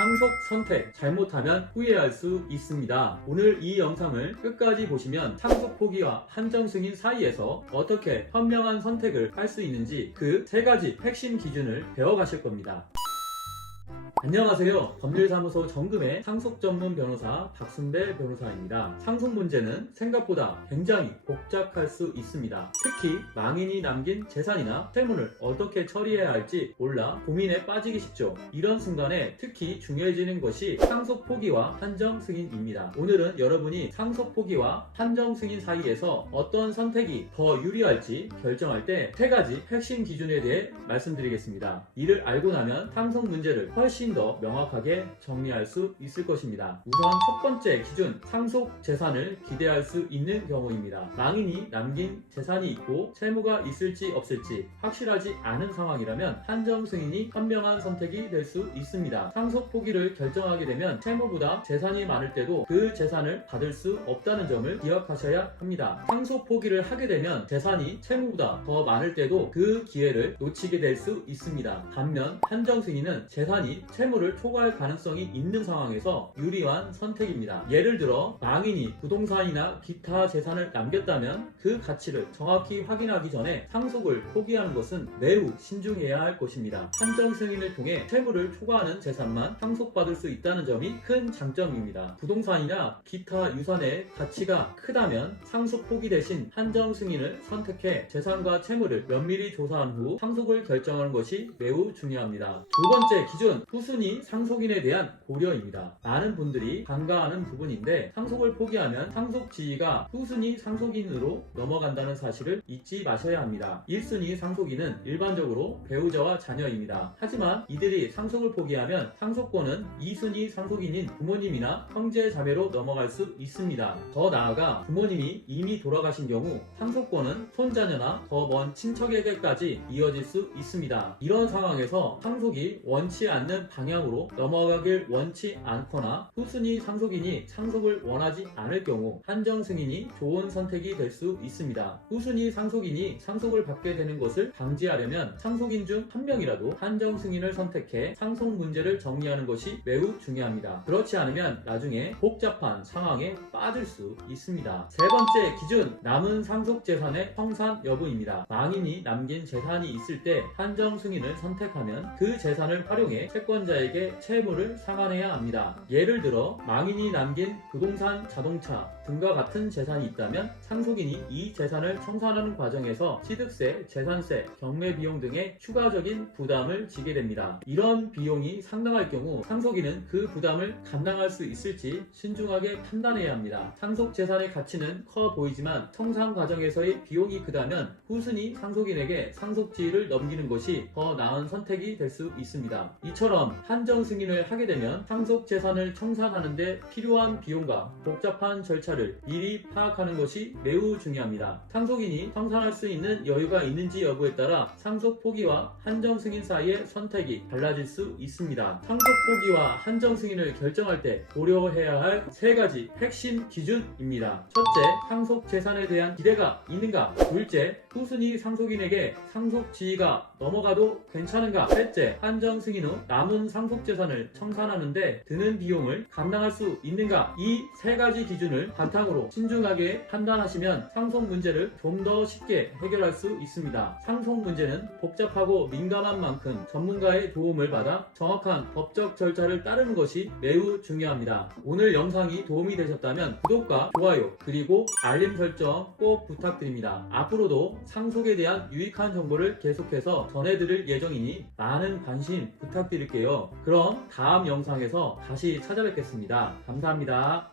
상속 선택 잘못하면 후회할 수 있습니다. 오늘 이 영상을 끝까지 보시면 상속 포기와 한정 승인 사이에서 어떻게 현명한 선택을 할 수 있는지 그 3가지 핵심 기준을 배워가실 겁니다. 안녕하세요. 법률사무소 정금의 상속 전문 변호사 박순배 변호사입니다. 상속 문제는 생각보다 굉장히 복잡할 수 있습니다. 특히 망인이 남긴 재산이나 채무를 어떻게 처리해야 할지 몰라 고민에 빠지기 쉽죠. 이런 순간에 특히 중요해지는 것이 상속 포기와 한정 승인입니다. 오늘은 여러분이 상속 포기와 한정 승인 사이에서 어떤 선택이 더 유리할지 결정할 때 3가지 핵심 기준에 대해 말씀드리겠습니다. 이를 알고 나면 상속 문제를 훨씬 더 명확하게 정리할 수 있을 것입니다. 우선 첫 번째 기준, 상속 재산을 기대할 수 있는 경우입니다. 망인이 남긴 재산이 있고 채무가 있을지 없을지 확실하지 않은 상황이라면 한정 승인이 현명한 선택이 될 수 있습니다. 상속 포기를 결정하게 되면 채무보다 재산이 많을 때도 그 재산을 받을 수 없다는 점을 기억하셔야 합니다. 상속 포기를 하게 되면 재산이 채무보다 더 많을 때도 그 기회를 놓치게 될 수 있습니다. 반면 한정 승인은 재산이 채무를 초과할 가능성이 있는 상황에서 유리한 선택입니다. 예를 들어 망인이 부동산이나 기타 재산을 남겼다면 그 가치를 정확히 확인하기 전에 상속을 포기하는 것은 매우 신중해야 할 것입니다. 한정 승인을 통해 채무를 초과하는 재산만 상속받을 수 있다는 점이 큰 장점입니다. 부동산이나 기타 유산의 가치가 크다면 상속 포기 대신 한정 승인을 선택해 재산과 채무를 면밀히 조사한 후 상속을 결정하는 것이 매우 중요합니다. 두 번째 기준, 후순위 상속인에 대한 고려입니다. 많은 분들이 간과하는 부분인데 상속을 포기하면 상속 지위가 후순위 상속인으로 넘어간다는 사실을 잊지 마셔야 합니다. 1순위 상속인은 일반적으로 배우자와 자녀입니다. 하지만 이들이 상속을 포기하면 상속권은 2순위 상속인인 부모님이나 형제 자매로 넘어갈 수 있습니다. 더 나아가 부모님이 이미 돌아가신 경우 상속권은 손자녀나 더 먼 친척에게까지 이어질 수 있습니다. 이런 상황에서 상속이 원치 않는 방향으로 넘어가길 원치 않거나 후순위 상속인이 상속을 원하지 않을 경우 한정 승인이 좋은 선택이 될 수 있습니다. 후순위 상속인이 상속을 받게 되는 것을 방지하려면 상속인 중 한 명이라도 한정 승인을 선택해 상속 문제를 정리하는 것이 매우 중요합니다. 그렇지 않으면 나중에 복잡한 상황에 빠질 수 있습니다. 세 번째 기준, 남은 상속 재산의 청산 여부입니다. 망인이 남긴 재산이 있을 때 한정 승인을 선택하면 그 재산을 활용해 채권자에게 채무를 상환해야 합니다. 예를 들어 망인이 남긴 부동산, 자동차 등과 같은 재산이 있다면 상속인이 이 재산을 청산하는 과정에서 취득세, 재산세, 경매비용 등의 추가적인 부담을 지게 됩니다. 이런 비용이 상당할 경우 상속인은 그 부담을 감당할 수 있을지 신중하게 판단해야 합니다. 상속 재산의 가치는 커 보이지만 청산 과정에서의 비용이 크다면 후순위 상속인에게 상속 지위를 넘기는 것이 더 나은 선택이 될 수 있습니다. 이처럼 한정 승인을 하게 되면 상속 재산을 청산하는 데 필요한 비용과 복잡한 절차를 미리 파악하는 것이 매우 중요합니다. 상속인이 청산할 수 있는 여유가 있는지 여부에 따라 상속 포기와 한정 승인 사이의 선택이 달라질 수 있습니다. 상속 포기와 한정 승인을 결정할 때 고려해야 할 3가지 핵심 기준입니다. 첫째, 상속 재산에 대한 기대가 있는가? 둘째, 후순위 상속인에게 상속 지위가 넘어가도 괜찮은가? 셋째, 한정 승인 후 남은 상속 재산을 청산하는데 드는 비용을 감당할 수 있는가? 이 3가지 기준을 바탕으로 신중하게 판단하시면 상속 문제를 좀 더 쉽게 해결할 수 있습니다. 상속 문제는 복잡하고 민감한 만큼 전문가의 도움을 받아 정확한 법적 절차를 따르는 것이 매우 중요합니다. 오늘 영상이 도움이 되셨다면 구독과 좋아요 그리고 알림 설정 꼭 부탁드립니다. 앞으로도 상속에 대한 유익한 정보를 계속해서 전해드릴 예정이니 많은 관심 부탁드릴게요. 그럼 다음 영상에서 다시 찾아뵙겠습니다. 감사합니다.